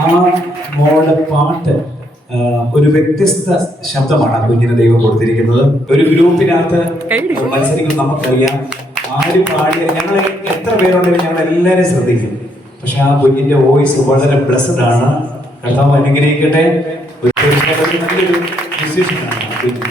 ആ മോളുടെ പാട്ട് ഒരു വ്യത്യസ്ത ശബ്ദമാണ് ആ കുഞ്ഞിന് ദൈവം കൊടുത്തിരിക്കുന്നത്. ഒരു ഗ്രൂപ്പിനകത്ത് മത്സരിക്കും, നമുക്കറിയാം ആര് പാടിയ, ഞങ്ങൾ എത്ര പേരുണ്ടെങ്കിലും ഞങ്ങൾ എല്ലാവരും ശ്രദ്ധിക്കും. പക്ഷെ ആ കുഞ്ഞിന്റെ വോയിസ് വളരെ ബ്ലെസ്ഡ് ആണ്. കർത്താവ് അനുഗ്രഹിക്കട്ടെ. ഒരു നല്ലൊരു ഡിസിഷനാണ് ആ കുഞ്ഞ്.